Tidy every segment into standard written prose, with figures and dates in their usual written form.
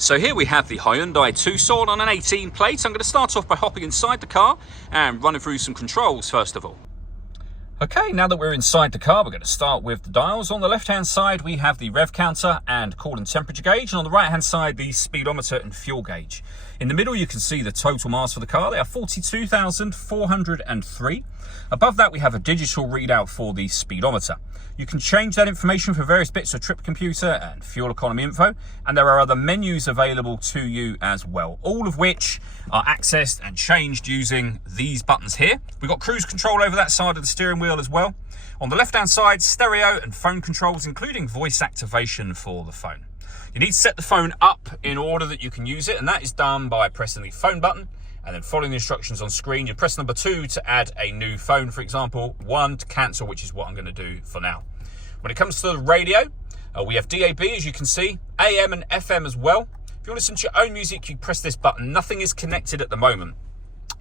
So here we have the Hyundai Tucson on an 18 plate. I'm going to start off by hopping inside the car and running through some controls first of all. Okay, now that we're inside the car, we're going to start with the dials. On the left-hand side, we have the rev counter and coolant temperature gauge. And on the right-hand side, the speedometer and fuel gauge. In the middle, you can see the total miles for the car. They are 42,403. Above that, we have a digital readout for the speedometer. You can change that information for various bits of trip computer and fuel economy info. And there are other menus available to you as well, all of which are accessed and changed using these buttons here. We've got cruise control over that side of the steering wheel as well. On the left-hand side, stereo and phone controls, including voice activation for the phone. You need to set the phone up in order that you can use it, and that is done by pressing the phone button and then following the instructions on screen. You press number 2 to add a new phone, for example, 1 to cancel, which is what I'm going to do for now. When it comes to the radio, we have DAB, as you can see, AM and FM as well. If you want to listen to your own music, you press this button. Nothing is connected at the moment.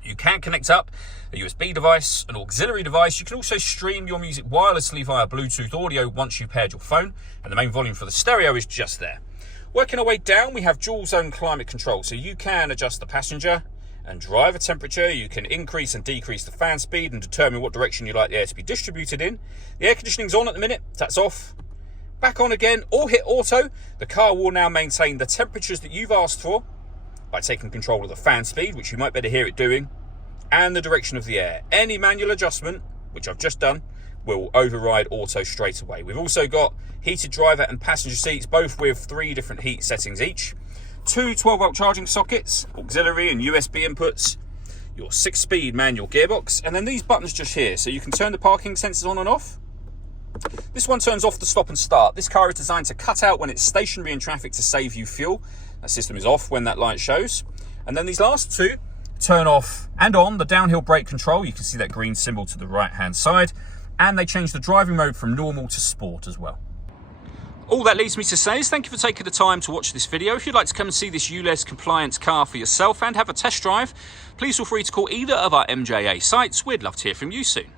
You can connect up a USB device, an auxiliary device. You can also stream your music wirelessly via Bluetooth audio once you've paired your phone, and the main volume for the stereo is just there. Working our way down, we have dual zone climate control, so you can adjust the passenger and driver temperature. You can increase and decrease the fan speed and determine what direction you'd like the air to be distributed in. The air conditioning's on at the minute, that's off. Back on again, or hit auto. The car will now maintain the temperatures that you've asked for by taking control of the fan speed, which you might better hear it doing, and the direction of the air. Any manual adjustment, which I've just done, will override auto straight away. We've also got heated driver and passenger seats, both with 3 different heat settings each. 2 12-volt charging sockets, auxiliary and USB inputs, your 6-speed manual gearbox, and then these buttons just here, so you can turn the parking sensors on and off. This one turns off the stop and start. This car is designed to cut out when it's stationary in traffic to save you fuel. That system is off when that light shows. And then these last 2 turn off and on the downhill brake control. You can see that green symbol to the right-hand side. And they change the driving mode from normal to sport as well. All that leaves me to say is thank you for taking the time to watch this video. If you'd like to come and see this ULEZ compliant car for yourself and have a test drive, please feel free to call either of our MJA sites. We'd love to hear from you soon.